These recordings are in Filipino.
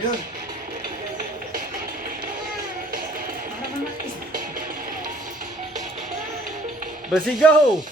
Yun. Basi go!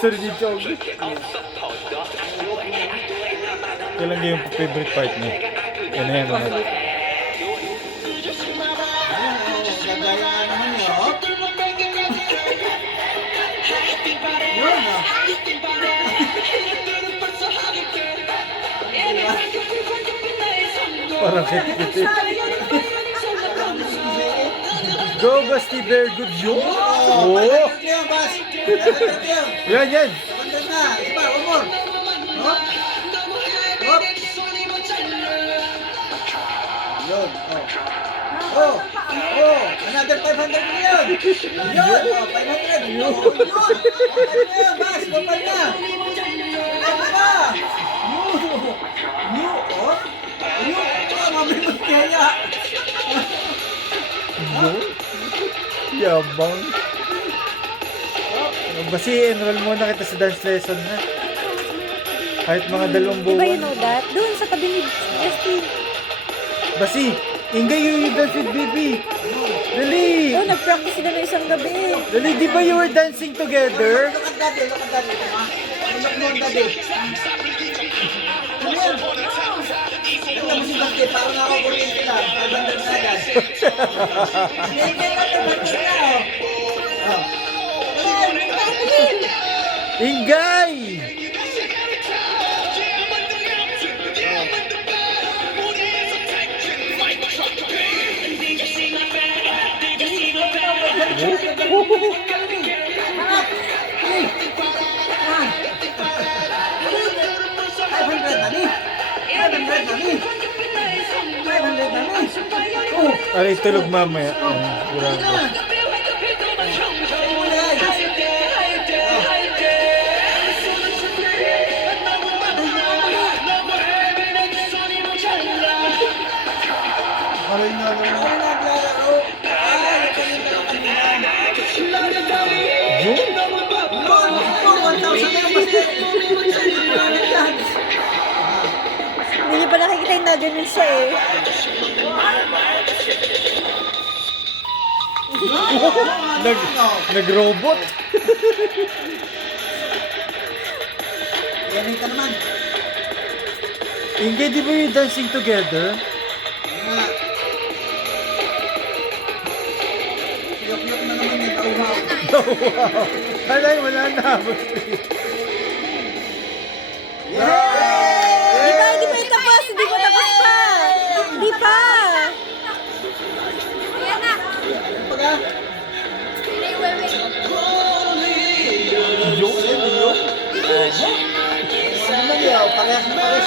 Sorry, dito ako. Kailan yung favorite part mo? Yan na yan. Ayun, gagaya nga naman yun, oh. Yun, oh. Parang hit-hit. Go, Basti Bear. Good job. Oh, Oh! yun, Bas. Yun. Yan, yan. Abandon na. Iba, one more. Hop. Hop. Yun, oh. Oh, oh, another 500 million. Yun, oh, 500. Yun, yun. Bumalik na yun, Bas. Bumalik na. Bumalik na. Yun, oh. Yun, oh, mabibig kaya. Yun. Yabang. Basi, enroll muna kita sa dance lesson na. Kahit mga 2 Di ba buwan. you know that? Doon sa tabi ni Basti. Basi, ingay yung dance with baby. Dali. Oh, nag-practice sila ng isang gabi. Dali, di ba you were dancing together? Look at daddy, look at daddy. Look mo ang daddy. Ano yan? Tingnan mo si Basti, parang ako kuryente lang. 500 na agad. Hindi ka 500 na, oh. Oh. Ingay! Aray, tulog mamaya. Grabe. Aray na naman. Yun? Hindi niyo pa nakikita yung na ganun siya eh. Nag-robot. Yan ka naman. Ingay, di ba yung dancing together? Yok-yok na naman yung tauhaw. Wow! Alay, wala na. Di ba? Di pa yung tapos? Di pa tapos pa? Di pa? Pagka? Yun, yun. Ano naman yun? Parehas na parehas.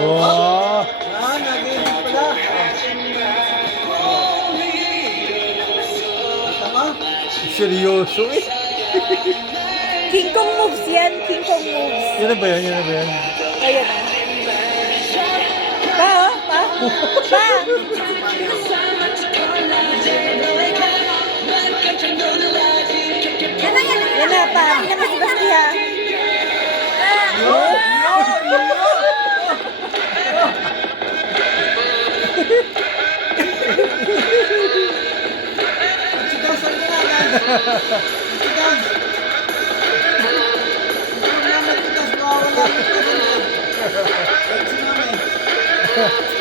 Wow! Nag-iinit pala. Tama? Seryoso eh. King Kong moves yan. King Kong moves. Yan na ba yan? Yan na ba yan? Ayan. Pa, oh, pa. Pa. Yan na, pa. Yan na si Basti ha. Sigaw sa mga Sigaw. Sigaw naman kita sa mawawala. Sigaw namin.